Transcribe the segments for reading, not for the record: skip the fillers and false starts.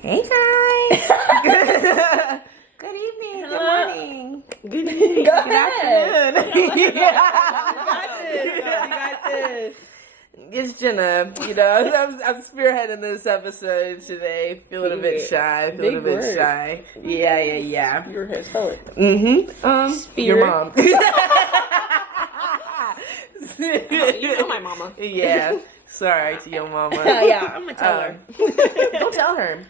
Hey guys. Good evening. Hello. Good morning. Good evening. Good afternoon. You got this. It's Jenna. You know, I'm spearheading this episode today. Feeling a bit shy. Yeah. Your hair's colored. Mm-hmm. Your mom. You know my mama. Yeah. Sorry to your mama. Yeah, I'm gonna tell her. Don't tell her.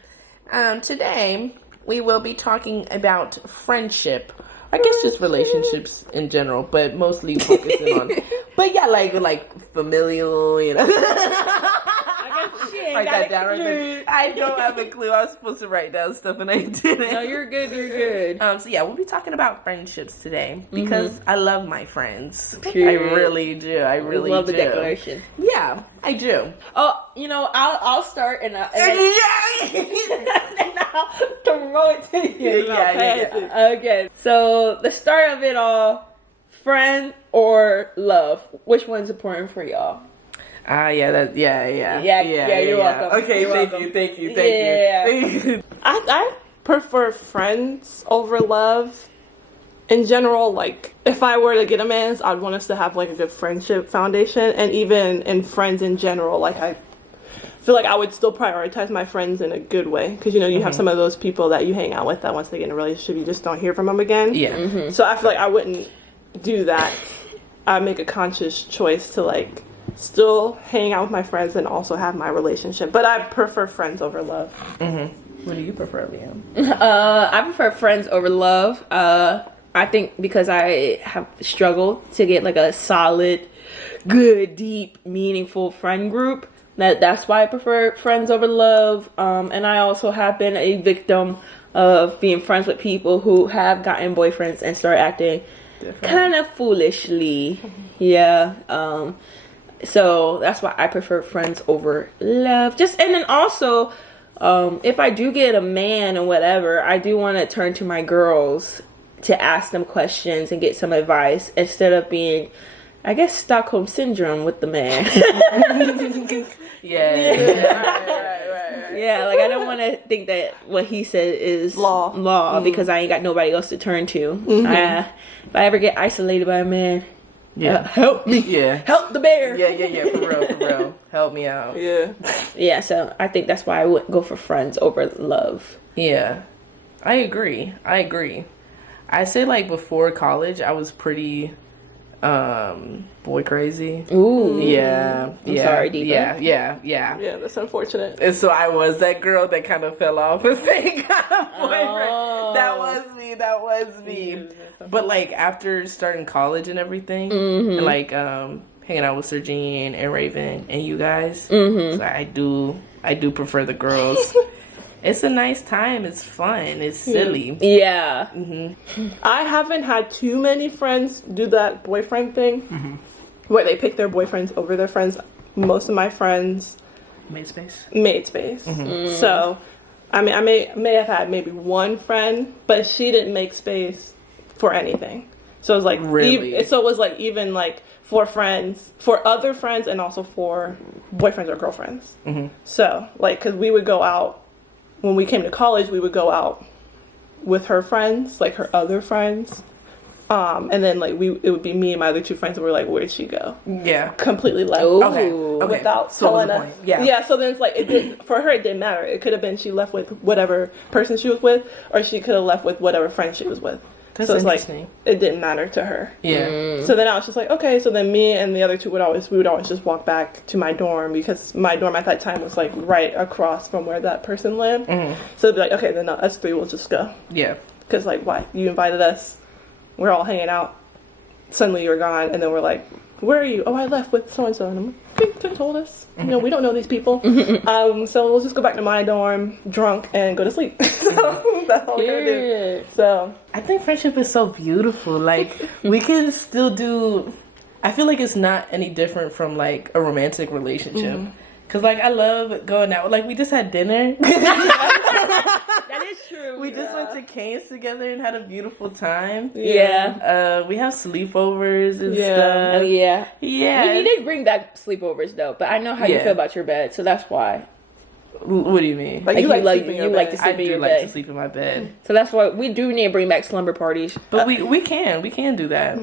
Today we will be talking about friendship. I guess just relationships in general, but mostly focusing on. But yeah, like familial, you know. Write that down right there. I don't have a clue. I was supposed to write down stuff and I didn't. No, you're good. You're good. So yeah, we'll be talking about friendships today because I love my friends. Period. I really do. I really love do. the declaration. Yeah, I do. Oh, you know, I'll start and Yeah. and I'll throw it to you. Yeah. Okay, so the start of it all, friend or love? Which one's important for y'all? Yeah, Yeah, you're welcome. Okay, You're thank welcome. you. I prefer friends over love. In general, like, if I were to get a man, I'd want us to have, like, a good friendship foundation. And even in friends in general, like, I feel like I would still prioritize my friends in a good way. Because, you know, you have some of those people that you hang out with that once they get in a relationship, you just don't hear from them again. Yeah. So I feel like I wouldn't do that. I'd make a conscious choice to, like, still hang out with my friends and also have my relationship. But I prefer friends over love. What do you prefer, Liam? I prefer friends over love. I think because I have struggled to get like a solid, good, deep, meaningful friend group. That's why I prefer friends over love. And I also have been a victim of being friends with people who have gotten boyfriends and start acting kind of foolishly. Yeah. So that's why I prefer friends over love. And then also, if I do get a man or whatever, I do want to turn to my girls to ask them questions and get some advice instead of being, I guess, Stockholm syndrome with the man. Yeah. Yeah, like I don't want to think that what he said is law because I ain't got nobody else to turn to. If I ever get isolated by a man, help me. Yeah. Help the bear. Yeah. For real. Help me out. Yeah, so I think that's why I would go for friends over love. Yeah. I agree. I say like before college, I was pretty boy crazy. Ooh. Yeah. I'm sorry, Diva. Yeah. Yeah, that's unfortunate. And so I was that girl that kind of fell off the same kind of boyfriend. Oh. That was me. But like after starting college and everything, and like hanging out with Sergine and Raven and you guys, so I do prefer the girls. It's a nice time. It's fun. It's silly. Yeah. I haven't had too many friends do that boyfriend thing where they pick their boyfriends over their friends. Most of my friends Made space. So I mean, I may have had maybe one friend, but she didn't make space for anything. So it was like really. So it was like even like for friends, for other friends, and also for boyfriends or girlfriends. So like, because we would go out. When we came to college, we would go out with her friends, like her other friends. And then like it would be me and my other two friends and we're like, where'd she go? Yeah. Completely left. Okay. Without So telling what us. was the point? Yeah, so then it's like, for her it didn't matter. It could have been she left with whatever person she was with, or she could have left with whatever friend she was with. That's so it's like, interesting. it didn't matter to her. Yeah. So then I was just like, okay, so then me and the other two would always just walk back to my dorm because my dorm at that time was like right across from where that person lived. So they'd be like, okay, then us three will just go. Yeah. Because like, why? You invited us. We're all hanging out. Suddenly you're gone. And then we're like, where are you? Oh, I left with so-and-so. And I'm like, okay, you could have told us. You know, we don't know these people. So we'll just go back to my dorm, drunk, and go to sleep. That's all we're going to do. So I think friendship is so beautiful. Like, we can still do... I feel like it's not any different from, like, a romantic relationship. Because, like, I love going out. Like, we just had dinner. That is true. We just went to Cane's together and had a beautiful time. Yeah. We have sleepovers and Yeah. stuff. Oh, yeah. Yeah. You did bring back sleepovers, though, but I know how you feel about your bed, so that's why. What do you mean? Like, you like to sleep in your bed. to sleep I in do your like bed. to sleep in my bed. So that's why we do need to bring back slumber parties. But we can do that.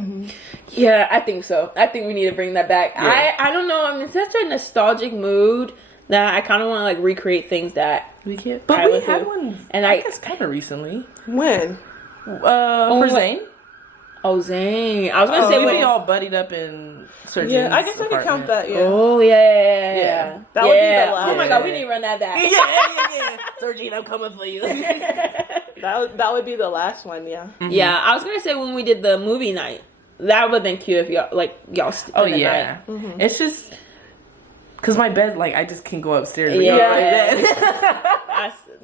Yeah, I think so. I think we need to bring that back. Yeah. I don't know. I'm in such a nostalgic mood that I kind of want to like recreate things that We can. But I we would had do. one. And I guess kind of recently. When? For Zane. Oh, Zane. I was gonna say we when all buddied up in Sergeant's Yeah, I guess I could count that. Yeah. Oh yeah. That would be the last. Oh my god, we need to run that back. Yeah. Sergeant, I'm coming for you. That would be the last one. Yeah. Yeah, I was gonna say when we did the movie night, that would have been cute if y'all spent Oh the yeah. night. It's just because my bed, like, I just can go upstairs.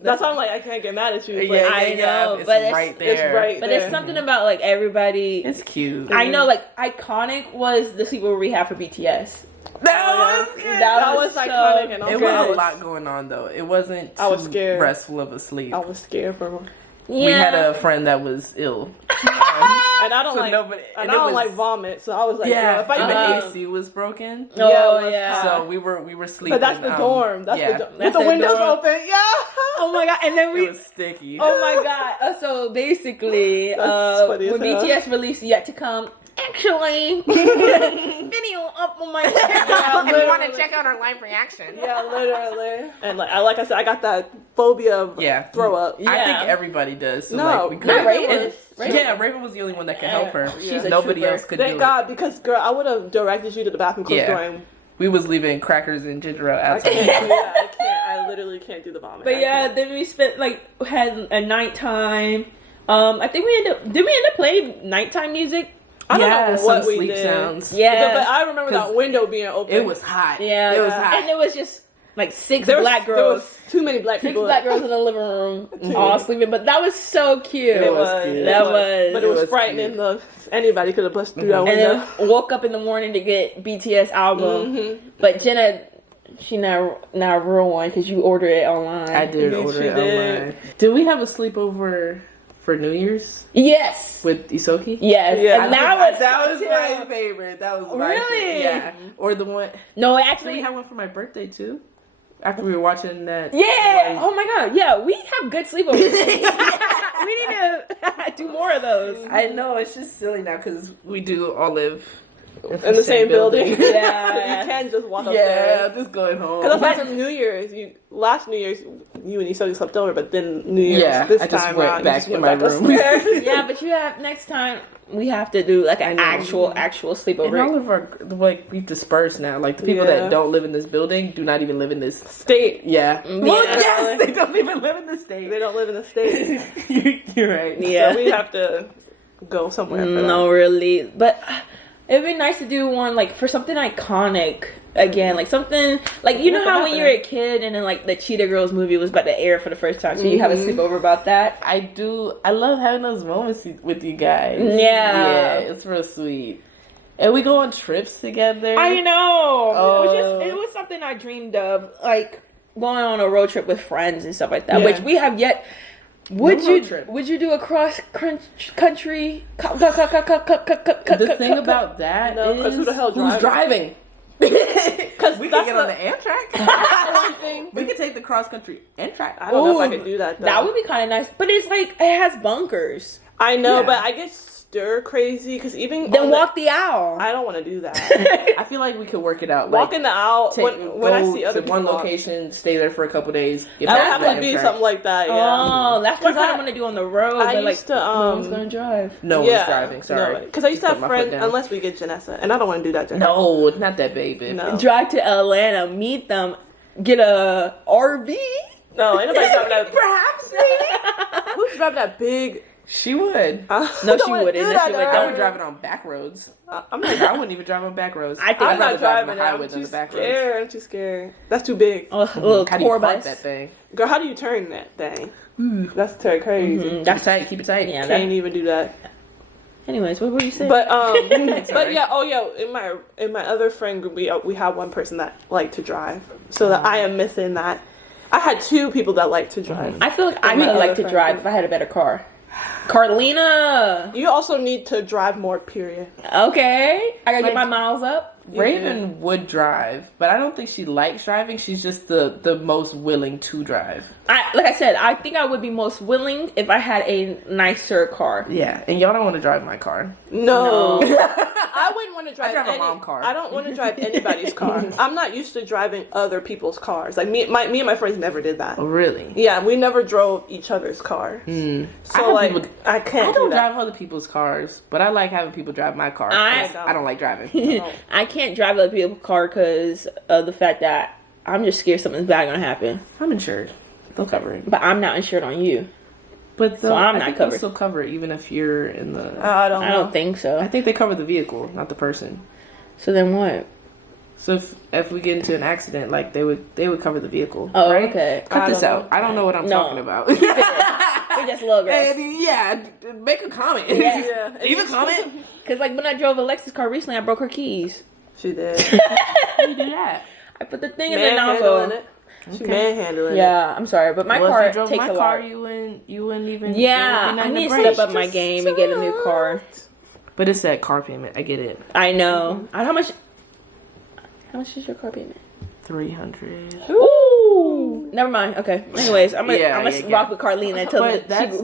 That's why I'm like, I can't get mad at you. Yeah, I know, it's but right It's there. right But there. it's something about like everybody. It's cute. I know, like iconic was the sleepover we had for BTS. That was good. That was iconic and It was a lot going on though. It wasn't too I was scared. restful of a sleep. I was scared for him. Yeah. We had a friend that was ill. And I don't So like nobody- and and I it don't was- like vomit, so I was like, Yeah, if I and even the AC was broken. Oh Yeah, it yeah. was So we were sleeping. But that's the dorm. That's yeah. the dorm. With That's the the windows dorm. open. Yeah. Oh my god! And then It we. was sticky. Oh my god! So basically, That's funny as when hell. BTS released "Yet to Come," actually, video up on my. If you want to check out our live reaction. Yeah, literally. And like I said, I got that phobia of throw up. I Yeah. think everybody does. So No, like, we not couldn't- Raven. and- Raven. Yeah, Raven was the only one that could help her. She's a Nobody trooper. else could do Thank it. God, because girl, I would have directed you to the bathroom close Yeah. door. We was leaving crackers and ginger ale I outside. can't do that. I can't. I literally can't do the vomit. But I yeah, can't. then we spent had a nighttime. I think we end up playing nighttime music. I don't know some what we sleep did. sounds. Yeah. But I remember that window being open. It was hot. Yeah, It was hot. and it was just like six There was, black There girls. was too many black Six people. black girls in the living room, all sleeping. But that was so cute. It was cute. That was. But it was was frightening. cute. Anybody could have busted through that And window. then woke up in the morning to get BTS album. But Jenna, she not a real one because you ordered it online. I did Yes, order you it did. online. Did we have a sleepover for New Year's Yes. with Isoki? Yes. Yeah. And that that was too. my favorite. That was my Really? favorite. Yeah. Or the one. No, Did we actually. have one for my birthday too? After we were watching that. Yeah. like- Oh my god. Yeah, we have good sleepovers. We need to do more of those. I know, it's just silly now because we do all live In the same building. Yeah. You can't just walk up Yeah, there. I'm just going home. Because that's like some New Year's. Last New Year's, you and Isoki slept over, but then New Year's Yeah, this I just time went around, back you just in went my back room. upstairs. Yeah, but you have next time we have to do like an know. actual And sleepover. all of our, like, we've dispersed now. Like, the people Yeah. that don't live in this building do not even live in this. State. Yeah. Well, Yeah. yes, they don't even live in the state. They don't live in the state. You're right. Yeah. So we have to go somewhere for No, really. But it'd be nice to do one like for something iconic again, like something like you know What how when happened? you were a kid and then like the Cheetah Girls movie was about to air for the first time, so you have a sleepover about that. I do. I love having those moments with you guys. Yeah. Yeah, it's real sweet. And we go on trips together. I know. Oh. It was something I dreamed of, like going on a road trip with friends and stuff like that, Yeah. which we have yet. Would No you road trip. would you do a cross country? The thing about that No, is 'cause who the hell who's driving? Because We can get on the Amtrak. We can take the cross country Amtrak. I don't know if I Ooh, could do that. Though. that would be kind of nice, but it's like it has bunkers. I know, Yeah. but I get stir crazy because even Then on walk the aisle. I don't want to do that. I feel like we could work it out. Walk in the aisle Take, when I go see other to one people walk. location, stay there for a couple days. Get That back would to have to be Amtrak. something like that. Yeah. Oh, that's what I Because kind of want to do on the road. I but like, used to, no one's gonna drive. No one's driving. Sorry, Because I used to Just have put my foot friends, down. unless we get Janessa, and I don't want to do that to her. No, not that baby. No. Drive to Atlanta, meet them, get a RV. No, ain't nobody driving that. Perhaps maybe. Who's driving that big? She would. No, don't she wanna wouldn't. do No, that she to wouldn't. I her. would drive it on back roads. I'm not. I wouldn't even drive on back roads. I think I'd I'm rather not drive on driving the it. highway I'm than too the back roads. scared. I'm too scared. That's too big. A little How do you tour park bus. that thing? Girl, how do you turn that thing? That's crazy. Keep it tight. Keep it tight. Yeah, Can't even do that. Anyways, what were you saying? But Sorry. but yeah, oh yeah, in my other friend group, we have one person that liked to drive, so that I am missing that. I had two people that like to drive. I feel like I my would like other to friend drive group. if I had a better car. Carlina. You also need to drive more. Period. Okay, I gotta get Like- my miles up. Raven would drive, but I don't think she likes driving. She's just the most willing to drive. Like I said, I think I would be most willing if I had a nicer car. Yeah, and y'all don't want to drive my car. No. I wouldn't want to drive. I drive a mom car. I don't want to drive anybody's car. I'm not used to driving other people's cars. Like me and my friends never did that. Oh, really? Yeah, we never drove each other's cars. So I can't. I don't drive other people's cars, but I like having people drive my car. I don't like driving. I can't drive other people's car because of the fact that I'm just scared something's bad gonna happen. I'm insured. They'll cover it. But I'm not insured on you. But so I'm not covered. They'll still cover it even if you're in the... I don't think so. I think they cover the vehicle, not the person. So then what? So if we get into an accident, like they would cover the vehicle. Oh, right? okay. Cut this out. I don't know what I'm talking about. Keep it. You're just a little girl. And yeah, make a comment. Yeah. Leave a comment. Because like when I drove Alexis' car recently, I broke her keys. She did. How you do that? I put the thing in the nozzle. She manhandling it. Yeah, I'm sorry, but my car if you drove takes my a car, lot. you wouldn't even. Yeah, I need to step up my game and get a new car. But it's that car payment. I get it. I know. How much is your car payment? $300. Ooh. Never mind. Okay. Anyways, I'm gonna rock with Carlene until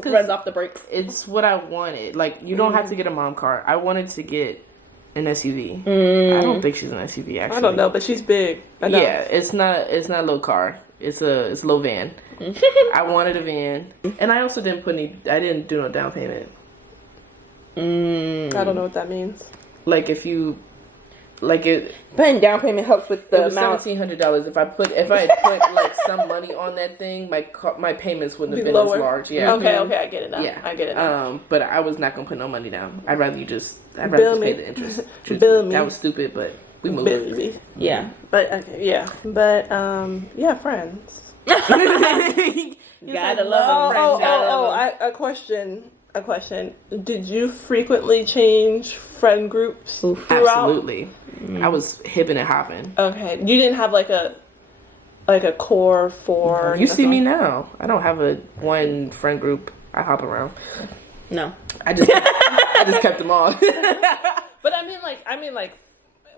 she runs off the brakes. It's what I wanted. Like you don't have to get a mom car. I wanted to get an SUV. I don't think she's an SUV actually. I don't know, but she's big. Yeah, it's not a little car. It's a little van. I wanted a van, and I also didn't do no down payment. I don't know what that means. Like if you, like it. Paying down payment helps with the it was amount. $1,700. If I had put like some money on that thing, my payments wouldn't have been lower. as large. Yeah. Okay, I get it now. Yeah, I get it now. But I was not gonna put no money down. I'd rather just pay the interest. Bill me. That was stupid, but we moved. Bill me. Yeah. But okay, yeah. But yeah, friends. You gotta love friends. A question. Did you frequently change friend groups throughout? Absolutely. I was hipping and hopping. Okay. You didn't have like a core for... You see me now. I don't have a one friend group. I hop around. No. I just kept them all. But I mean like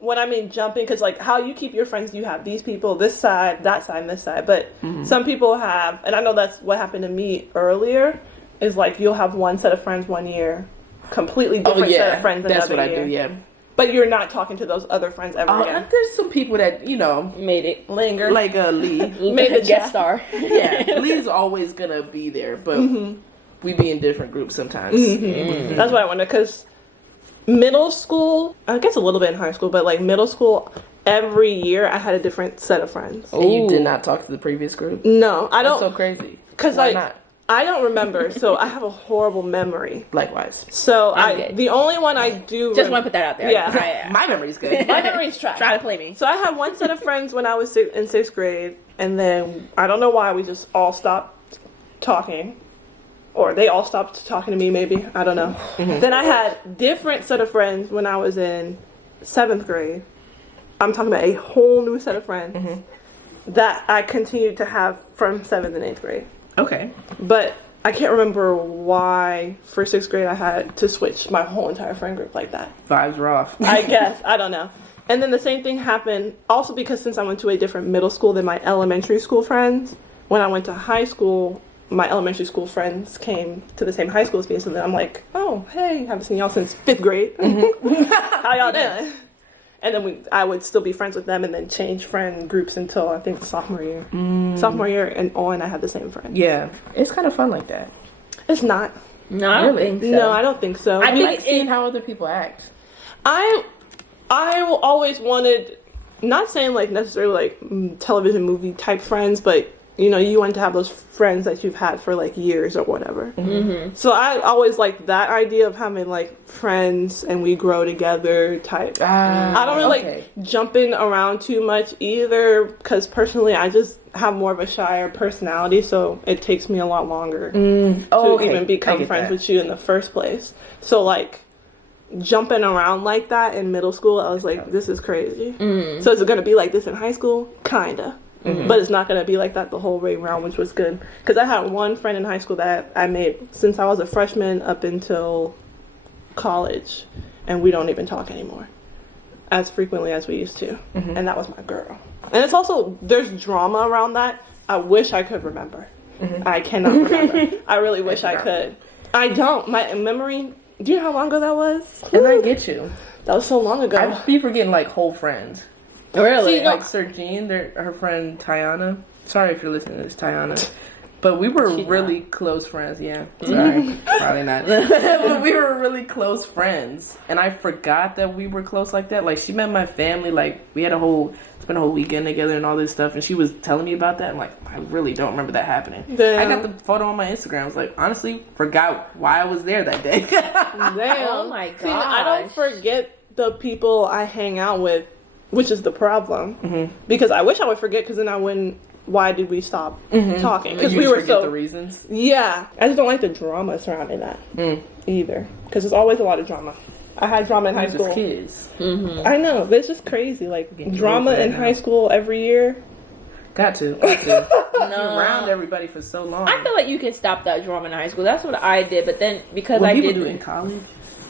when I mean jumping, because like how you keep your friends, you have these people, this side, that side, and this side. But some people have, and I know that's what happened to me earlier, is like you'll have one set of friends one year, completely different set of friends another year. That's what I do, yeah. But you're not talking to those other friends ever again. There's some people that, made it. Linger. like Lee. Made the guest star. Yeah, Lee's always gonna be there, but we be in different groups sometimes. That's what I wonder, because middle school, I guess a little bit in high school, but like middle school, every year I had a different set of friends. And you did not talk to the previous group? No, I don't. That's so crazy. Because Why not? I don't remember, so I have a horrible memory. Likewise. So the only one I do just want to put that out there. Yeah, my memory's good. My memory's trash. Try to play me. So I had one set of friends when I was in 6th grade, and then I don't know why we just all stopped talking, or they all stopped talking to me. Maybe I don't know. Then I had different set of friends when I was in 7th grade. I'm talking about a whole new set of friends that I continued to have from 7th and 8th grade. Okay. But I can't remember why for 6th grade I had to switch my whole entire friend group like that. Vibes were off. I guess. I don't know. And then the same thing happened also because since I went to a different middle school than my elementary school friends, when I went to high school, my elementary school friends came to the same high school as me. So then I'm like, oh, hey, haven't seen y'all since 5th grade. How y'all doing? And then I would still be friends with them and then change friend groups until I think sophomore year. Sophomore year and on, I had the same friends. Yeah. It's kind of fun like that. It's not. No, I don't think so. No, I don't think so. I like seeing how other people act. I always wanted, not saying like necessarily like television movie type friends, but you know, you want to have those friends that you've had for like years or whatever. So I always liked that idea of having like friends and we grow together type. I don't really like jumping around too much either, because personally I just have more of a shyer personality, so it takes me a lot longer to even become friends with you in the first place. So like jumping around like that in middle school, I was like, this is crazy. So is it going to be like this in high school? Kinda. But it's not going to be like that the whole way around, which was good. Because I had one friend in high school that I made since I was a freshman up until college, and we don't even talk anymore. as frequently as we used to. And that was my girl. And it's also, there's drama around that. I wish I could remember. I cannot remember. I really wish I could. I don't. My memory, do you know how long ago that was? And I get you. That was so long ago. I be forgetting like whole friends. Really? See, like Sergine, her friend Tiana. Sorry if you're listening to this, Tiana. But we were really close friends. Yeah, sorry, probably not. But we were really close friends, and I forgot that we were close like that. Like she met my family. Like we had spent a whole weekend together and all this stuff. And she was telling me about that. I'm like, I really don't remember that happening. Damn. I got the photo on my Instagram. I was like, honestly, forgot why I was there that day. Damn. Oh my god. See, I don't forget the people I hang out with, which is the problem. Because I wish I would forget, because then I wouldn't. Why did we stop talking? Because we were the reasons. Yeah, I just don't like the drama surrounding that either. Because there's always a lot of drama. I had drama in high school. Kids. I know, but it's just crazy. Like drama in high school every year. Got to. You're around everybody for so long. I feel like you can stop that drama in high school. That's what I did. But then because I did do it in college.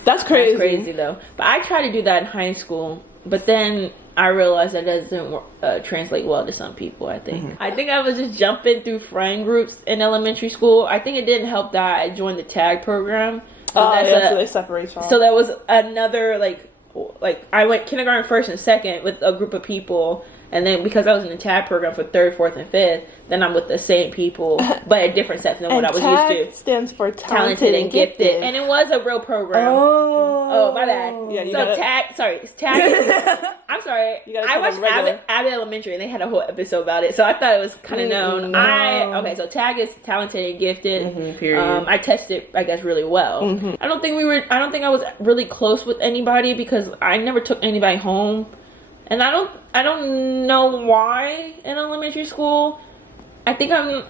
That's crazy. That's crazy though. But I tried to do that in high school. But then I realized that doesn't translate well to some people, I think. I think I was just jumping through friend groups in elementary school. I think it didn't help that I joined the tag program. So so they separate y'all. So that was another, like I went kindergarten first and second with a group of people. And then because I was in the tag program for 3rd, 4th, and 5th, then I'm with the same people, but a different set than what I was used to. Stands for talented and gifted. And it was a real program. Oh, my bad. Yeah, tag. I'm sorry. I watched Abbott Elementary, and they had a whole episode about it, so I thought it was kind of known. Okay, so tag is talented and gifted. Period. I tested, I guess, really well. I don't think I was really close with anybody because I never took anybody home. And I don't know why in elementary school. I think I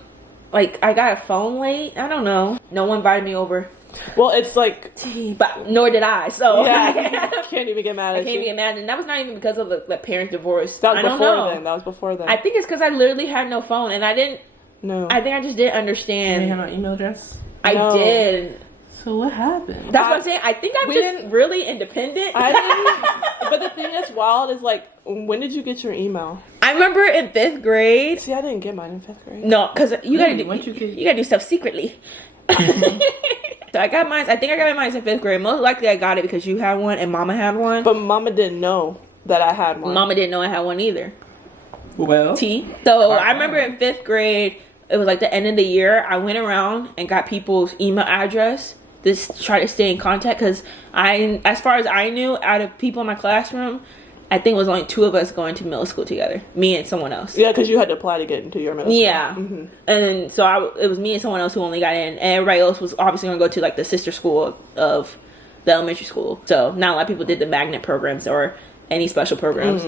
got a phone late. I don't know. No one invited me over. Well, it's like, but nor did I. So yeah, can't even get mad at you. I can't even get mad, and that was not even because of the parent divorce. That was before then. I think it's because I literally had no phone, and I didn't. No. I think I just didn't understand. Do you have my email address? I did. So what happened? That's what I'm saying. I think I'm just really independent. But the thing that's wild is, like, when did you get your email? I remember in 5th grade. See, I didn't get mine in 5th grade. No, because you gotta do stuff secretly. So I got mine. I think I got mine in 5th grade. Most likely I got it because you had one and Mama had one. But Mama didn't know that I had one. Mama didn't know I had one either. Well. So I remember in 5th grade, it was like the end of the year. I went around and got people's email address. Just try to stay in contact because as far as I knew, out of people in my classroom, I think it was only 2 of us going to middle school together, me and someone else. Yeah, because you had to apply to get into your middle school. Yeah, and so it was me and someone else who only got in, and everybody else was obviously going to go to like the sister school of the elementary school. So not a lot of people did the magnet programs or any special programs.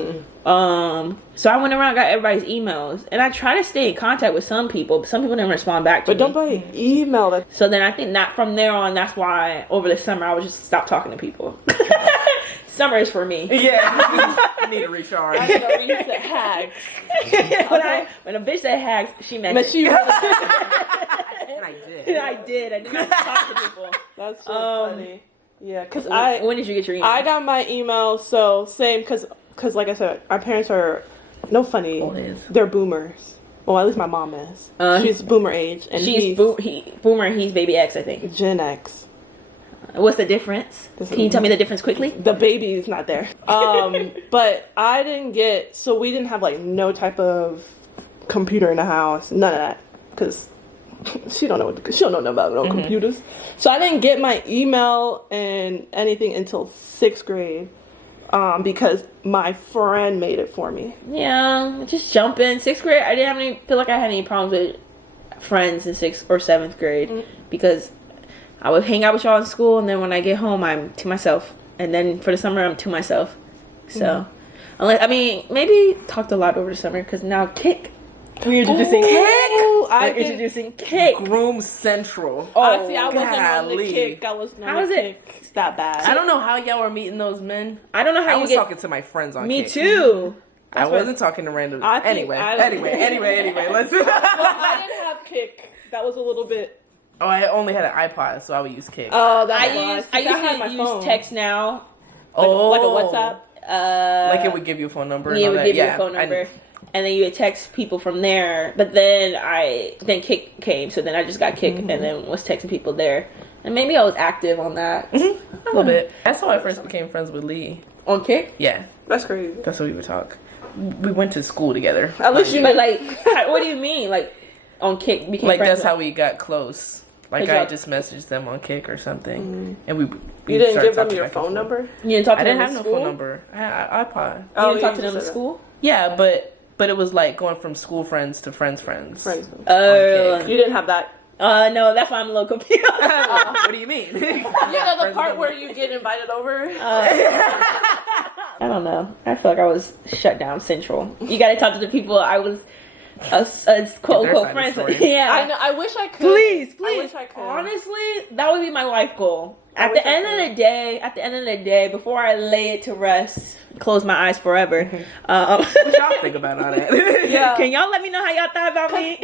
So I went around and got everybody's emails, and I try to stay in contact with some people, but some people didn't respond back to me. But don't email that. So then I think that from there on, that's why over the summer I would just stop talking to people. Summer is for me. Yeah, I need a recharge. I need to reach the hags. When a bitch said hags, she meant but it. she And I did. I did not talk to people. That's so funny. Yeah, because when did you get your email? I got my email, so same, because like I said, our parents are, no funny, they're boomers. Well, at least my mom is. She's boomer age. And she's boomer and he's baby X, I think. Gen X. What's the difference? Can you tell me the difference quickly? The baby is not there. But I didn't get, so we didn't have like no type of computer in the house, none of that, because she don't know nothing about no computers. So I didn't get my email and anything until 6th grade, because my friend made it for me. Yeah, just jump in 6th grade. I didn't feel like I had any problems with friends in 6th or 7th grade because I would hang out with y'all in school, and then when I get home, I'm to myself. And then for the summer, I'm to myself. So, maybe talked a lot over the summer because now Kick. We're introducing Kick. Groom Central. Oh, see, I wasn't on the Kick. I was not on the Kick. It's that bad. I don't know how y'all were meeting those men. I don't know how I was talking to my friends on Kick. Me too. I wasn't talking to random. Anyway, let's. Well, I didn't have Kick. That was a little bit. Oh, I only had an iPod, so I would use Kick. Oh, I used to use Text Now. Like a WhatsApp. Like it would give you a phone number. Yeah, it and all would that. give you a phone number. And then you would text people from there. But then Kick came, so then I just got Kick and then was texting people there. And maybe I was active on that. A little bit. That's how I first became friends with Lee. On Kick? Yeah. That's crazy. That's what we would talk. We went to school together. At least you But like, what do you mean? Like, on Kick became like friends that's how we got close. Like I just messaged them on Kick or something, and we you didn't started give them talking your back and phone forth. number? You didn't talk to I didn't them have in no school? phone number. I had iPod. You didn't talk to them in school? Yeah, but it was like going from school friends to friends. Oh, Kick. You didn't have that. No, that's why I'm a little confused. What do you mean? You know the part where you get invited over? I don't know. I feel like I was shut down central. You got to talk to the people I was quote unquote friends with. Yeah, I know. I wish I could. Please. I wish I could. Honestly, that would be my life goal. At the end of the day, before I lay it to rest, close my eyes forever. What y'all think about all that? Yeah. Can y'all let me know how y'all thought about me?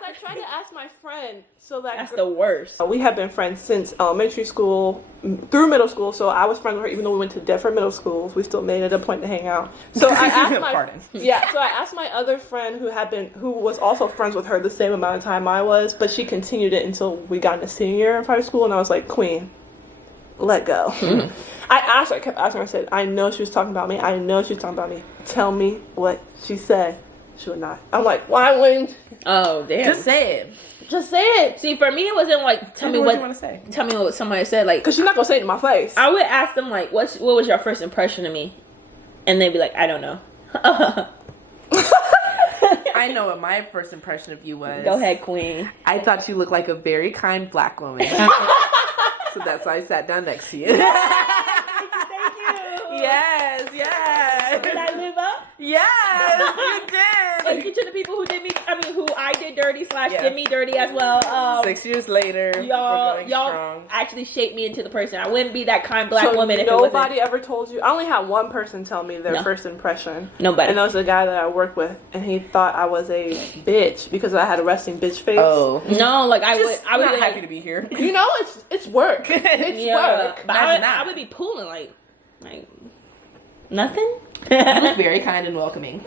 I tried to ask my friend, so That's the worst. we have been friends since elementary school through middle school. So I was friends with her, even though we went to different middle schools. We still made it a point to hang out. So I asked So I asked my other friend who was also friends with her the same amount of time I was, but she continued it until we got into senior year of high school, and I was like, Queen, let go. I kept asking her. I said, I know she was talking about me. Tell me what she said. She would not. I'm like, why wouldn't? Oh, damn. Just say it. Just say it. See, for me, it wasn't like, tell me what you want to say. Tell me what somebody said. Like, Because she's not going to say it in my face. I would ask them, like, what was your first impression of me? And they'd be like, I don't know. I know what my first impression of you was. Go ahead, Queen. I thought you looked like a very kind black woman. So that's why I sat down next to you. Thank you. Yes. Did I live up? Yes, you did. Thank you to the people who I did dirty / did me dirty as well. 6 years later, y'all strong. actually shaped me into the person. I wouldn't be that kind black So woman if it wasn't. nobody ever told you? I only had one person tell me their first impression. Nobody. And that was the guy that I worked with, and he thought I was a bitch because I had a resting bitch face. Oh. No, like I I'm would not be happy like, to be here. You know, it's work. It's work. But Imagine I that. would be pulling like nothing. You look very kind and welcoming.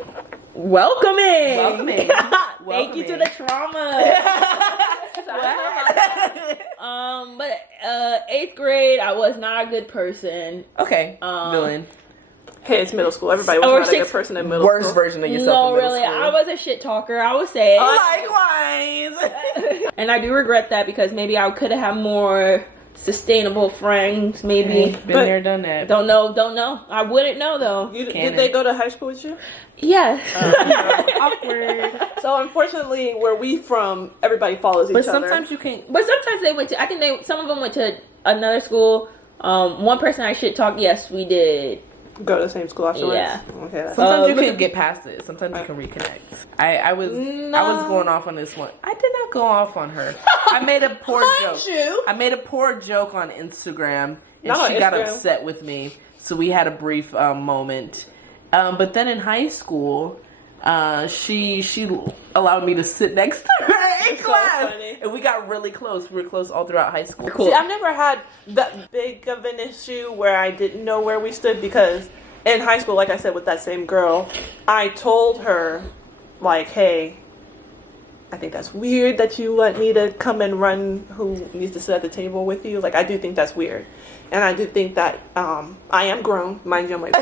Welcoming. Thank you to the trauma. But 8th grade, I was not a good person. Okay, villain. Hey, it's middle school. Everybody was not a good person in middle Worst school. version of yourself No, in middle really, school. I was a shit talker. I would say, Likewise. and I do regret that because maybe I could have had more sustainable friends. Maybe Been there, done that. don't know. I wouldn't know though. Did they go to high school with you? Yeah. Awkward. So unfortunately, where we from, everybody follows each But other. sometimes you can't. But sometimes they went to. I think some of them went to another school. One person I shit talk. Yes, we did. go to the same school afterwards. Yeah. Okay. That's Sometimes you look can at- get past it. Sometimes you can reconnect. I was going off on this one. I did not go off on her. I made a poor joke. I made a poor joke on Instagram, and Not she on got Instagram. upset with me. So we had a brief moment. But then in high school, she allowed me to sit next to her in so class, funny. and we got really close. We were close all throughout high school. Cool. See, I've never had that big of an issue where I didn't know where we stood because in high school, like I said, with that same girl, I told her, like, hey, I think that's weird that you want me to come and run who needs to sit at the table with you. Like, I do think that's weird. And I do think that I am grown. Mind you, I'm like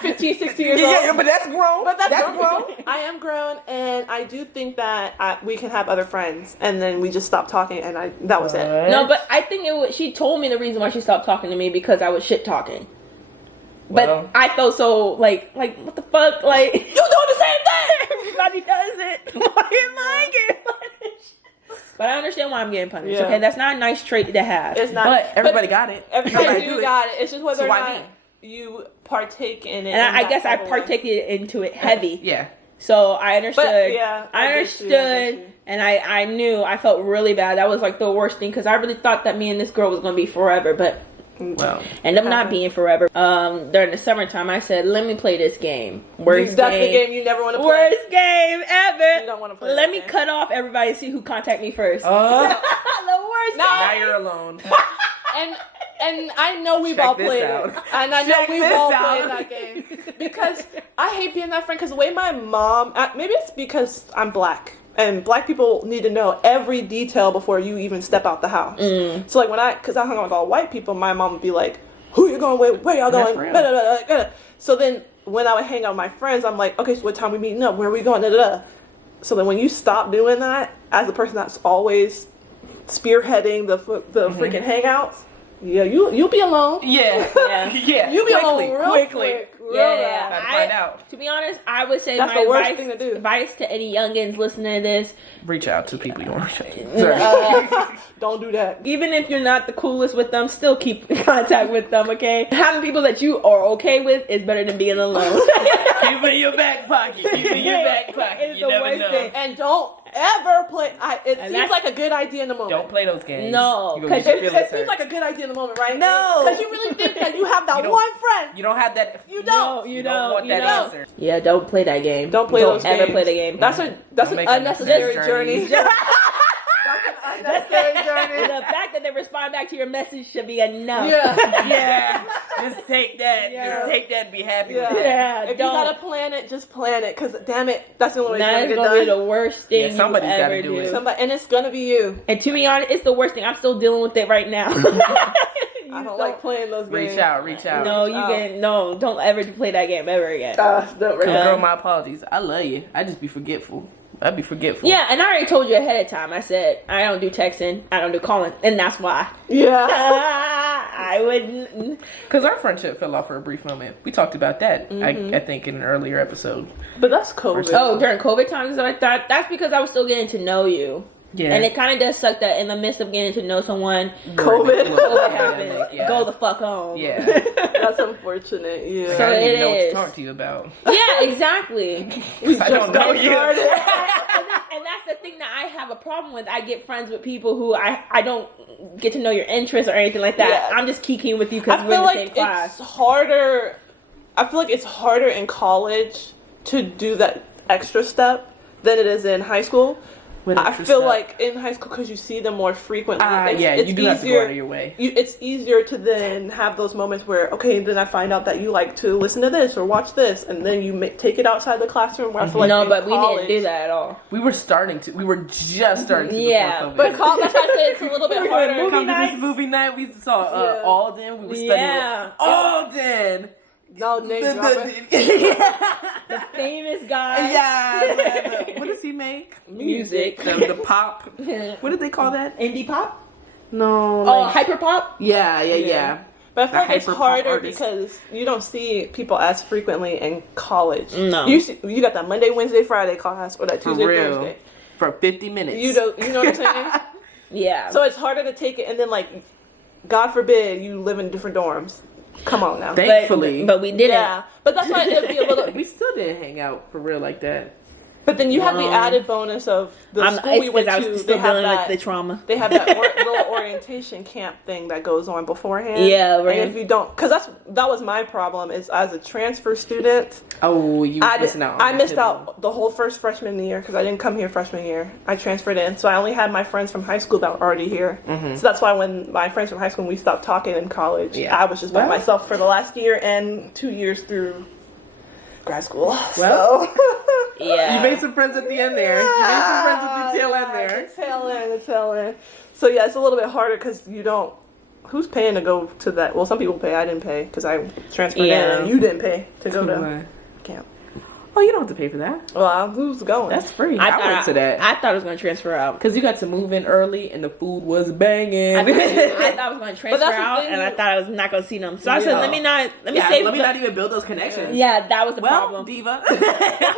15, 16 years old. Yeah, but that's grown. But that's grown. I am grown, and I do think that we can have other friends. And then we just stopped talking, and that was it. No, but I think she told me the reason why she stopped talking to me because I was shit talking. But Well. I felt so like what the fuck, like you doing the same thing. Everybody does it. Why am I getting punished? But I understand why I'm getting punished. Yeah. Okay, that's not a nice trait to have. It's not. But everybody got it. Everybody do do got it. It's just whether So or why not me? you partake in it. And I in guess that I type of way. partaked into it heavy. Yeah. So I understood. But, yeah, I I get you, understood, and I knew. I felt really bad. That was like the worst thing because I really thought that me and this girl was gonna be forever, but Well. ended up not being forever. During the summertime, I said, "Let me play this game. Worst That's the game you never want to play. Worst game ever. You don't wanna play Let that me game. cut off everybody. See who contact me first. Oh. The worst. No. Now you're alone. And I know we've Check all this played out. it. And I know Check we've this all out. played that game. Because I hate being that friend, because the way my mom, maybe it's because I'm black. And black people need to know every detail before you even step out the house. So like because I hung out with all white people, my mom would be like, who you going with? Where y'all going? real. Blah, blah, blah, blah, blah. So then when I would hang out with my friends, I'm like, okay, so what time we meeting up? Where are we going? Da, da, da. So then when you stop doing that, as a person that's always spearheading the freaking hangouts, yeah, you'll be alone. Yeah. Yeah. You'll be Quickly, alone real quickly. quick. Real Yeah. bad. Gotta find out. To be honest, I would say That's my the worst thing to do. advice to any youngins listening to this, Reach out to people you want to reach out to. Sorry. Don't do that. even if you're not the coolest with them, still keep in contact with them, okay? Having people that you are okay with is better than being alone. Keep it in your back pocket. Keep it in your back pocket. It's You the never worst know. thing. And don't ever play. It And seems that's- like a good idea in the moment. Don't play those games. No, You gonna get 'cause your It feelings seems hurt. like a good idea in the moment, right? No. Because you really think that you have that You don't- one friend. You don't have that. You don't. You don't don't. want You that don't. answer. Yeah, don't play that game. Don't play those ever games. play the game. That's an Don't make unnecessary unnecessary journey. journeys. Unnecessary journey. The fact that they respond back to your message should be enough. Yeah. Yeah. Just take that. Yeah. Just take that and be happy Yeah. with it. Yeah, If you don't. gotta plan it, just plan it. Because damn it, that's the only way it's That gonna is get gonna be done. the worst thing Yeah, you somebody's ever gotta do do. it. Somebody, and it's gonna be you. And to be honest, it's the worst thing. I'm still dealing with it right now. I don't like playing those games. Reach out. Reach out. No, you can no. Don't ever play that game ever again. Don't Cause really. girl, my apologies. I love you. I just be forgetful. I'd be forgetful. Yeah, and I already told you ahead of time. I said I don't do texting, I don't do calling, and that's why. Yeah. I wouldn't. Because our friendship fell off for a brief moment. We talked about that, I think, in an earlier episode. But that's COVID. Oh, during COVID times, I thought that's because I was still getting to know you. Yeah. And it kind of does suck that in the midst of getting to know someone, COVID. COVID happened. Yeah. Go the fuck home. Yeah. That's unfortunate. Yeah. Like, So I don't it even know what to is. talk to you about. Yeah, exactly. I don't know you. And that's the thing that I have a problem with. I get friends with people who I don't get to know your interests or anything like that. Yeah. I'm just kikiing with you because I we're in feel the same like class. it's harder. I feel like it's harder in college to do that extra step than it is in high school. What I extra feel step? like in high school, because you see them more frequently. Yeah, you do have to go out of your way. It's easier to then have those moments where, okay, then I find out that you like to listen to this or watch this, and then you take it outside the classroom. Where I feel like No, in but we college, didn't do that at all. We were just starting to Yeah, before COVID. But that's why I say it's a little bit We were harder. movie Come to nights. this movie night, we saw Yeah. Alden. We were studying Yeah. with Alden. No name dropping. The famous guy. Yeah. What does he make? Music. The pop. What did they call that? Indie pop? No. Oh, like- hyper pop? Yeah. But I feel The like it's hyper-pop harder artist. because you don't see people as frequently in college. No. You got that Monday, Wednesday, Friday class, or that For Tuesday, real. Thursday. For 50 minutes. You know what I'm saying? Yeah. So it's harder to take it, and then like, God forbid, you live in different dorms. Come on now. Thankfully. But we didn't. Yeah, but that's why it'd be a little. We still didn't hang out for real like that. But then you have the No. added bonus of the school we went I to. was They still have dealing with that. the trauma. They have that little orientation camp thing that goes on beforehand. Yeah, right. And if you don't, because that was my problem. Is as a transfer student, Oh, you missing out. on I that missed too. out the whole first freshman year because I didn't come here freshman year. I transferred in, so I only had my friends from high school that were already here. So that's why when my friends from high school, we stopped talking in college. Yeah. I was just by Well- myself for the last year and 2 years through grad school. Well- so. Yeah. You made some friends at the end there. You made some friends at the tail end there. The tail end. So yeah, it's a little bit harder because you don't. Who's paying to go to that? Well, some people pay. I didn't pay because I transferred Yeah. in, and you didn't pay to go to Right. camp. Oh, you don't have to pay for that. Well, who's going? That's free. I went to that. I thought I was going to transfer out. Because you got to move in early and the food was banging. I thought I was going to transfer that's the out, thing. and I thought I was not going to see them. So I said, Yeah. let me Yeah, save. let me not even build those connections. Yeah, that was the Well, problem. diva. Who would have known?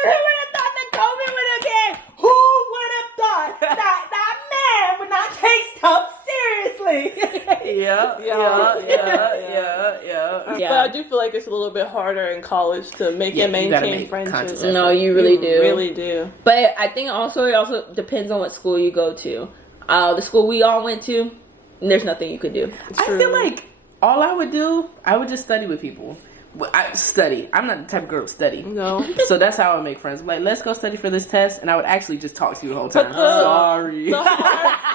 Who would have thought that COVID would have came? Who would have thought that man would not take stuff seriously? yeah. But I do feel like it's a little bit harder in college to make Yeah, and you gotta maintain make friendships. conscious effort. No, you really do. Really do. But I think it also depends on what school you go to. The school we all went to, there's nothing you could do. I feel like all I would do, I would just study with people. I study. I'm not the type of girl to study. No. So that's how I would make friends. Like, let's go study for this test, and I would actually just talk to you the whole time. But Sorry.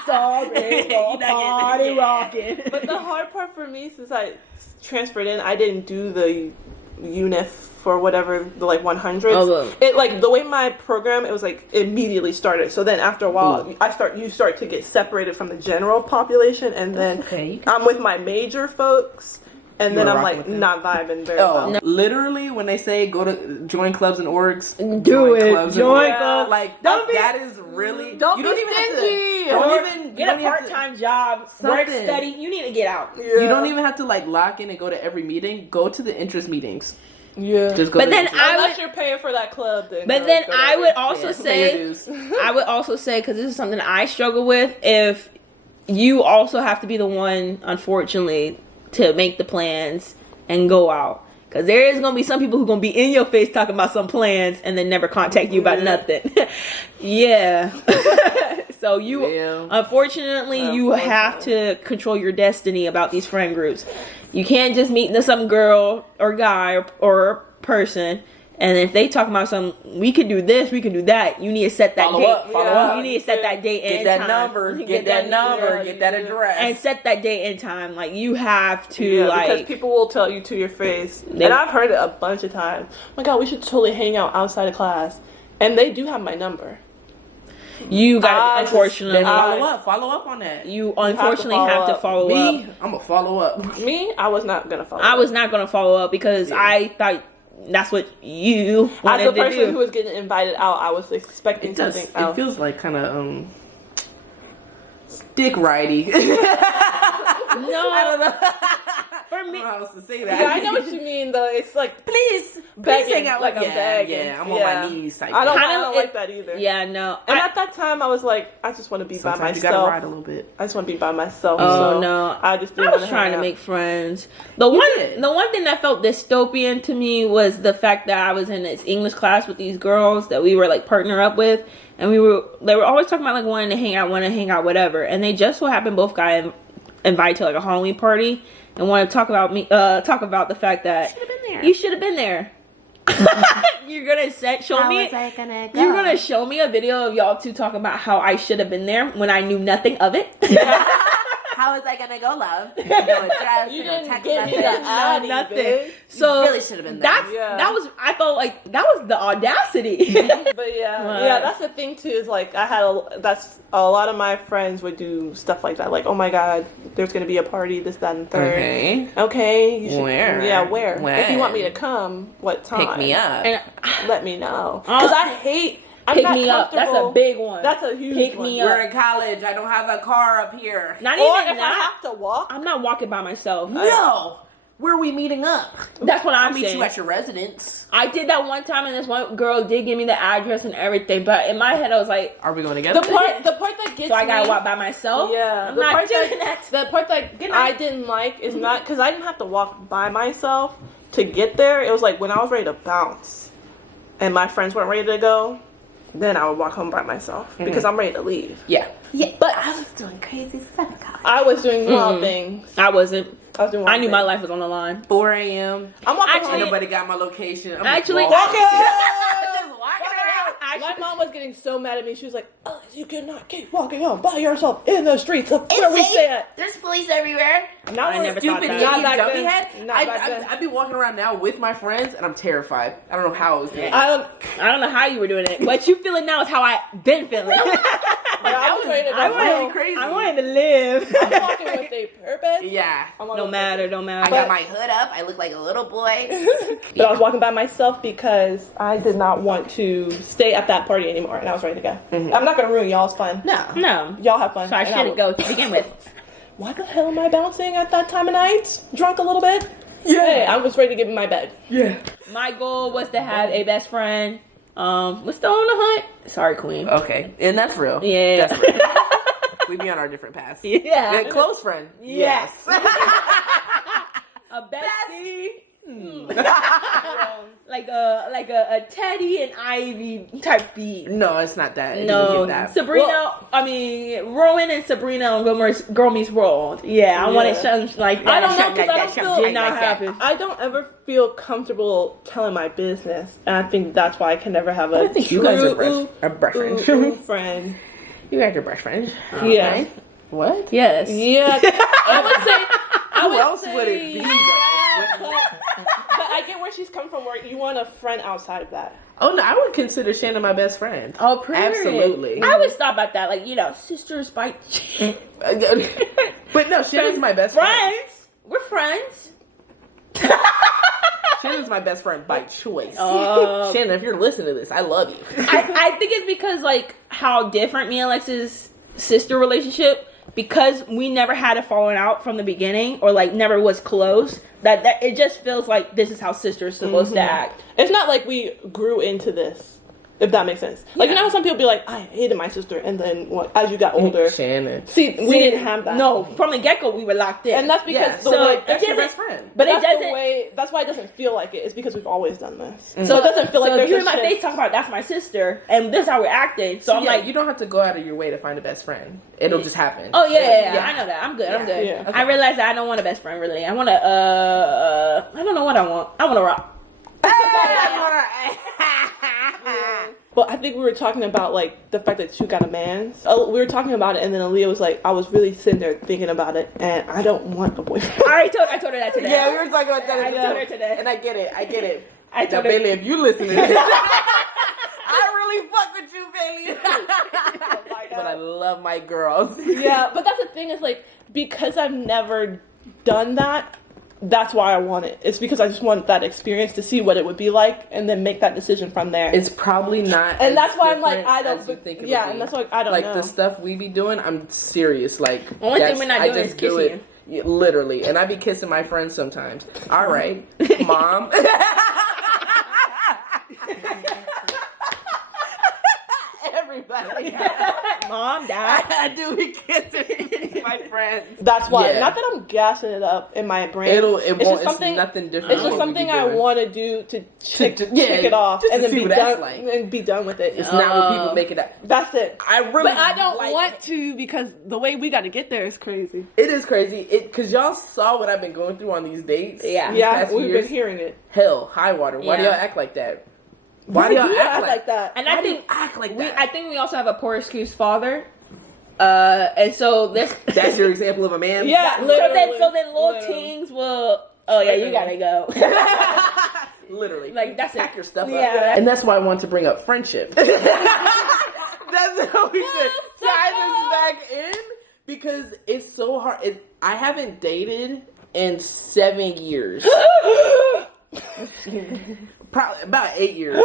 Sorry, party rocking. But the hard part for me, since I transferred in, I didn't do the UNIF for whatever the like 100s. Oh, it like the way my program, it was like immediately started. So then after a while, you start to get separated from the general population, and then okay. I'm with my major folks. And then You're I'm rocking like with not vibing very well. No. Literally, when they say go to join clubs and orgs, Do join it. clubs and Join orgs. clubs. Like Don't be- that is really. Don't you be don't even stingy. have to. Or Don't even get you a don't have to- part-time job, work, Something. study. You need to get out. Yeah. You don't even have to like lock in and go to every meeting. Go to the interest meetings. Yeah. Just go. But to then the interest- Unless you're paying for that club, then. But then I would also Yeah, pay your say, dues. I would also say, because this is something I struggle with, if you also have to be the one, unfortunately, to make the plans and go out. Because there is going to be some people who are going to be in your face talking about some plans and then never contact you about nothing. Yeah. So unfortunately, you have to control your destiny about these friend groups. You can't just meet some girl or guy or person, and if they talk about something, we could do this, we could do that. You need to set that Follow date. up, follow up. You need to set that date Get and that time. number. Get that number. Get that address. And set that date and time. Like, you have to, because people will tell you to your face, and I've heard it a bunch of times. Oh my God, we should totally hang out outside of class, and they do have my number. You got to, unfortunately, follow up on that. You unfortunately have to follow up. Me, I'm gonna follow up. Me, I was not gonna follow up. I was not going to follow up because I thought that's what you wanted as the to person do. who was getting invited out, I was expecting It does. something It else. feels like kind of dick righty. No, I don't know. for me, I don't know how else to say that. Yeah, I know what you mean though. It's like Please begging, hang out like with I'm me. begging. Yeah, I'm on my knees. Type I don't, thing. I don't like that either. yeah, no. And at that time, I was like, I just want to be by Sometimes you gotta myself. ride a little bit. I just want to be by myself. Oh so no! I just I didn't was wanna trying hang to out. make friends. The one thing that felt dystopian to me was the fact that I was in this English class with these girls that we were like partner up with, and they were always talking about like wanting to hang out, whatever. And they just so happened both got invited to like a Halloween party and want to talk about the fact that you should have been there. You're gonna show me. You're gonna show me a video of y'all two talking about how I should have been there when I knew nothing of it. How was I gonna go, love? No address, You no didn't text get me message. the ad, nothing. even. So You really should have been there. I felt like that was the audacity. But yeah, that's the thing too. Is like that's a lot of my friends would do stuff like that. Like, oh my God, there's gonna be a party, this, that, and third. Okay, you should, Where? Yeah, where? When? If you want me to come, what time? Pick me up. And Let me know. Because I hate. I'm pick not me up. That's a comfortable- big one. That's a huge Pick one. me up. We're in college. I don't have a car up here. Not Or even if I that. have to walk. I'm not walking by myself. No. Where are we meeting up? That's what I'll I'm meet saying. you at your residence. I did that one time, and this one girl did give me the address and everything. But in my head, I was like, Are we going together? The part that gets so I gotta me, walk by myself. Yeah, I'm the not part doing that. The part that Good night. I didn't like is not because I didn't have to walk by myself to get there. It was like when I was ready to bounce, and my friends weren't ready to go. Then I would walk home by myself because I'm ready to leave. Yeah. Yeah, But I was doing crazy stuff. I was doing wild things. I wasn't. I was doing. Wild I knew my things. life was on the line. 4 a.m. I'm walking Actually- Ain't home. nobody got my location. I'm Actually- just walking. Walking I My mom was getting so mad at me. She was like, "Oh, you cannot keep walking home by yourself in the streets of where we stay at." There's police everywhere. Not I never Stupid thought that. Not idiot back dummy then. head. Not back then. I'd be walking around now with my friends and I'm terrified. I don't know how I was doing it. I don't know how you were doing it. What you feeling now is how I been feeling. was ready to I go wanted- home. crazy. I wanted to live. I'm walking with a purpose. Yeah. I'm walking No with matter, no I matter. got my hood up. I look like a little boy. But I was walking by myself because I did not want to stay at that party anymore, and I was ready to go. I'm not gonna ruin y'all's fun. No. Y'all have fun. So I and shouldn't will- go to begin with. Why the hell am I bouncing at that time of night? Drunk a little bit? Yeah. Hey, I was ready to get in my bed. Yeah. My goal was to have a best friend. We're still on the hunt. Sorry, Queen. Okay. And that's real. Yeah. That's real. We be on our different paths. Yeah. And close friend. Yes. Yes. A bestie. like a Teddy and Ivy type beat. No, it's not that. It No, doesn't get that. Sabrina. Well, I mean, Rowan and Sabrina on Girl Meets World. Yeah, I want it something like that. I don't know, something because I that, don't something feel did not like that. happen. I don't ever feel comfortable telling my business, and I think that's why I can never have a I think you guys are best friends. friend. You guys are best friends. Yeah. Okay. What? Yes. Yeah, I would say. Who else would it be? But I get where she's come from. Where you want a friend outside of that. Oh no, I would consider Shannon my best friend. Oh, period. Absolutely. I would stop at that, like, you know, sisters by But no, Shannon's my best friend. friends. We're friends. Shannon's my best friend by choice. Um, Shannon, if you're listening to this, I love you. I think it's because, like, how different me and Alexis' sister relationship, because we never had a falling out from the beginning, or like never was close, that it just feels like this is how sisters are supposed to act. It's not like we grew into this, if that makes sense. Like, you know how some people be like, I hated my sister, and then as you got older. Shannon. See, we didn't have that. No, from the get-go we were locked in. And that's because Yeah, the so way, that's your it best doesn't- friend. but it that's doesn't. the way, that's why it doesn't feel like it. It's because we've always done this. Mm. So it doesn't feel like So there's you a in my shift. face talk about that's my sister, and this is how we're acting. So I'm yeah, like, you don't have to go out of your way to find a best friend. It'll just happen. oh yeah, I know that. I'm good. I'm good. Yeah. I realize that I don't want a best friend really. I want to. I don't know what I want. I want to rock. But I think we were talking about, like, the fact that you got a man. We were talking about it, and then Aliyah was like, I was really sitting there thinking about it, and I don't want a boyfriend. I told her that today. Yeah, we were talking about that. I told her today. And I get it. I get it. I Now, told her. Bailey, if you listen to this, I really fuck with you, Bailey. But I love my girls. Yeah, but that's the thing, is like, because I've never done that, that's why I want it. It's because I just want that experience to see what it would be like, and then make that decision from there. It's probably not. And as that's why I'm like, different I don't as you think it yeah, would and be. that's why I don't like know. the stuff we be doing. I'm serious. Like Only thing that's- we're not I doing just is do kissing it. Yeah, literally, and I be kissing my friends sometimes. All right, mom. Everybody. Mom, dad. I do be kissing my friends. That's why. Yeah. Not that I'm gassing it up in my brain. It It's won't. just It's something. nothing different. It's than just what we be something I doing. want to do to check yeah, it off, just to and then see be what that's done like. and be done with it. It's not what people make it up. That's it. I really. But I don't like want to, because the way we got to get there is crazy. It is crazy. Because y'all saw what I've been going through on these dates. Yeah. these Yeah, past we've years. been hearing it. Hell, high water. Why do Yeah. y'all act like that? Why do y'all act like that? And Why I do you think act like we. that? I think we also have a poor excuse father. And so this. That's your example of a man. Yeah, So literally. then little Literally. teens will. Oh yeah, you gotta go. Literally. Like, that's pack it. your stuff Yeah. up. And that's why I want to bring up friendship. That's how we should tie this back in, because it's so hard. I haven't dated in 7 years. Probably about 8 years.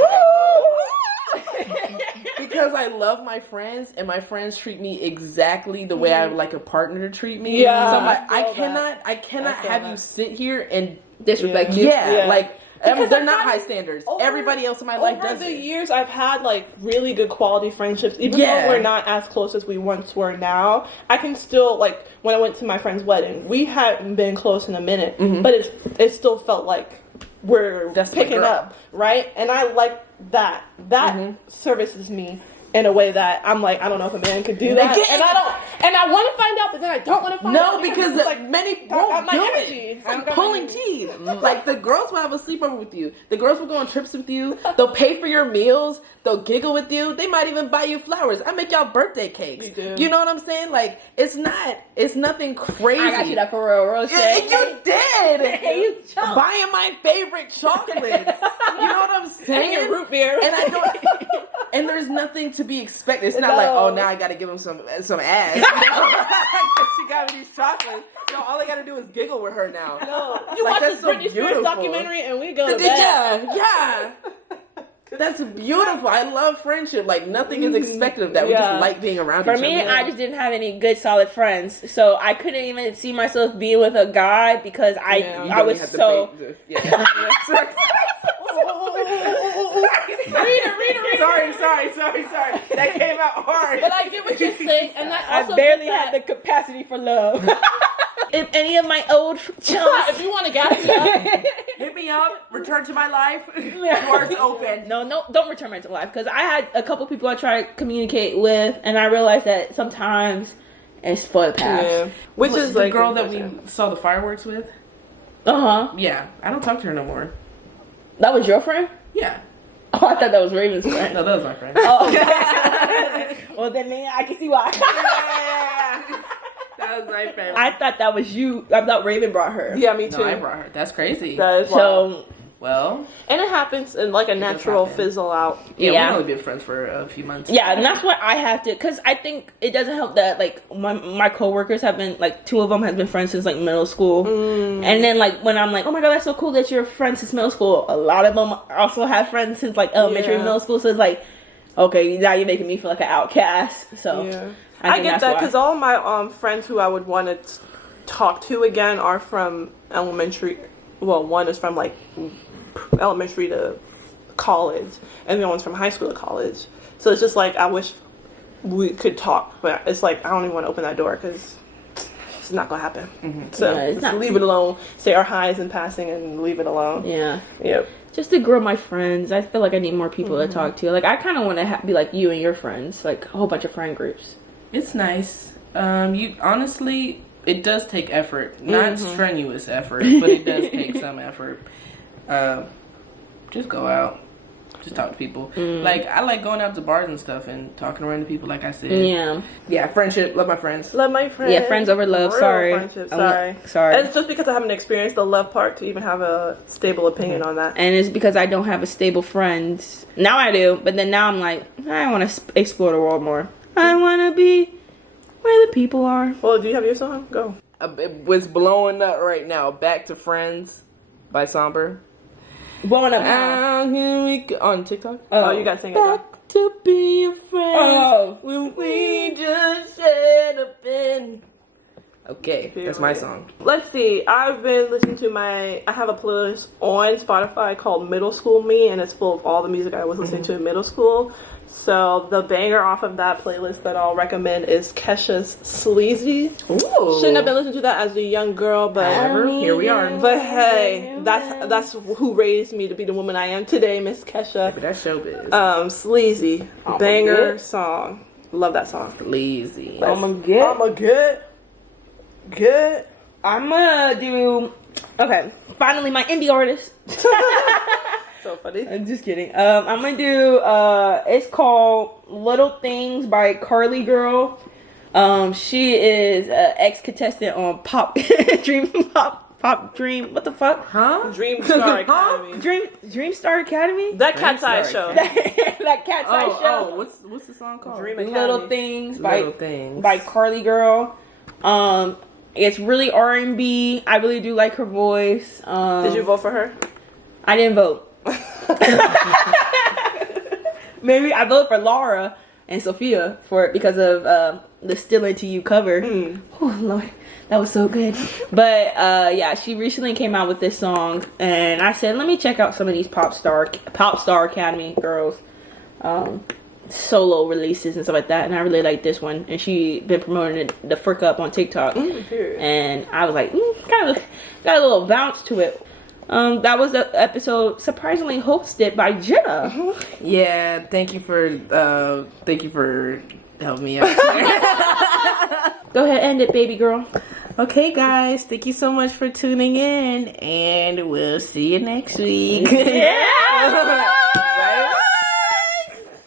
Because I love my friends, and my friends treat me exactly the way I would like a partner to treat me. Yeah, So I'm like, I I feel cannot I feel have that. you sit here and Disrespect you. yeah, like Because they're I've not had- high standards. over- Everybody else in my life Over does the it. years, I've had like really good quality friendships, even Yeah. though we're not as close as we once were now. I can still, like, when I went to my friend's wedding, we hadn't been close in a minute, but it still felt like we're That's my picking girl. up, right? And I like that. That services me in a way that I'm like, I don't know if a man could do that, can't. and I want to find out, but then I don't want to find out. No, because it's like many I got won't my do energy. it. It's I like got my pulling energy. teeth. Like the girls will have a sleepover with you. The girls will go on trips with you. They'll pay for your meals. They'll giggle with you. They might even buy you flowers. I make y'all birthday cakes. You do. You know what I'm saying? Like it's nothing crazy. I got you that for real Yeah, shit. you did. You chump. Buying my favorite chocolates. You know what I'm saying? And root beer. And I don't. And there's nothing to be expected. It's not like, oh, now I got to give him some ass. You know? She got me these chocolates. No, all I got to do is giggle with her now. No, you Like, watch that's this so Britney Spears beautiful. documentary, and we go to bed. Yeah. That's beautiful. I love friendship. Like nothing is expected of that. We Yeah. just like being around For each me, other. I just didn't have any good solid friends, so I couldn't even see myself being with a guy because Yeah. You I don't was have to so. bait the- yeah. Sorry. That came out hard. But I get what you're saying, and I I also barely get had the capacity for love. If any of my old chums, If you want to gas me up, Hit me up. Return to my life. Doors open. no, don't return me to life, because I had a couple people I tried to communicate with, and I realized that sometimes it's for the past. yeah. Which is the like girl that we saw the fireworks with. Yeah, I don't talk to her no more. That was your friend? Yeah. Oh, I thought that was Raven's friend. No, that was my friend. Oh, well then I can see why. That was my friend. I thought that was you. I thought Raven brought her. Yeah, me too. No, I brought her. That's crazy. That is wild. So Well, And it happens in like a natural happen. fizzle out. yeah, Yeah. we've only been friends for a few months. yeah, and that's what I have to, because I think it doesn't help that like my coworkers have been like 2 of them has been friends since like middle school, and then like when I'm like, oh my god, that's so cool that you're friends since middle school. A lot of them also have friends since like elementary and middle school, so it's like, okay, now you're making me feel like an outcast. So Yeah. I I think get that's that why. because all my friends who I would want to talk to again are from elementary. Well, one is from like elementary to college, and the other one's from high school to college. So it's just like I wish we could talk, but it's like I don't even want to open that door because it's not gonna happen. So Yeah, it's just not- leave it alone. Say our highs in passing and leave it alone. Yeah. Yep. Just to grow my friends. I feel like I need more people to talk to. Like I kind of want to be like you and your friends, like a whole bunch of friend groups. It's nice. You honestly, it does take effort. Not strenuous effort, but it does take some effort. Just go out. Just talk to people. Like I like going out to bars and stuff and talking around to people. Like I said. Yeah. Yeah, friendship. Love my friends. Love my friends. Yeah, friends over love. Real Sorry. friendship, I'm sorry. sorry. It's just because I haven't experienced the love part to even have a stable opinion on that. And it's because I don't have a stable friends. Now I do, but then now I'm like, I want to explore the world more. I want to be where the people are. Well, do you have your song? Go. What's blowing up right now? Back to Friends by Somber. Blowing up now. On TikTok. Oh, you gotta sing it. Though. Back to be a friend. Oh. When we just shared a pen. Okay, that's my song. Let's see. I've been listening to I have a playlist on Spotify called Middle School Me, and it's full of all the music I was listening to in middle school. So the banger off of that playlist that I'll recommend is Kesha's Sleazy. Ooh. Shouldn't have been listening to that as a young girl, but However, here we are. But hey, that's who raised me to be the woman I am today, Miss Kesha. But that's showbiz. Sleazy, banger song. Love that song. Lazy. I'ma get. I'm gonna do. Okay, finally my indie artist. So funny. I'm just kidding. I'm gonna do. It's called "Little Things" by Carly Girl. She is an ex-contestant on Pop Dream. What the fuck? Huh? Dream Star Academy. Dream Star Academy. That Cat's Eye Star show. that Cat's Eye show. What's the song called? Dream Academy. Little Things Little Things. by Carly Girl. It's really R&B. I really do like her voice. Did you vote for her? I didn't vote. Maybe I voted for Laura and Sophia for it because of the "Still Into You" cover. Oh Lord, that was so good. But yeah, she recently came out with this song, and I said, let me check out some of these pop star Academy girls solo releases and stuff like that, and I really like this one. And she been promoting the Frick Up on TikTok, and I was like, got a little bounce to it. That was the episode surprisingly hosted by Jenna. Yeah, thank you for helping me out. Go ahead, end it, baby girl. Okay, guys, thank you so much for tuning in, and we'll see you next week. Yeah. Bye.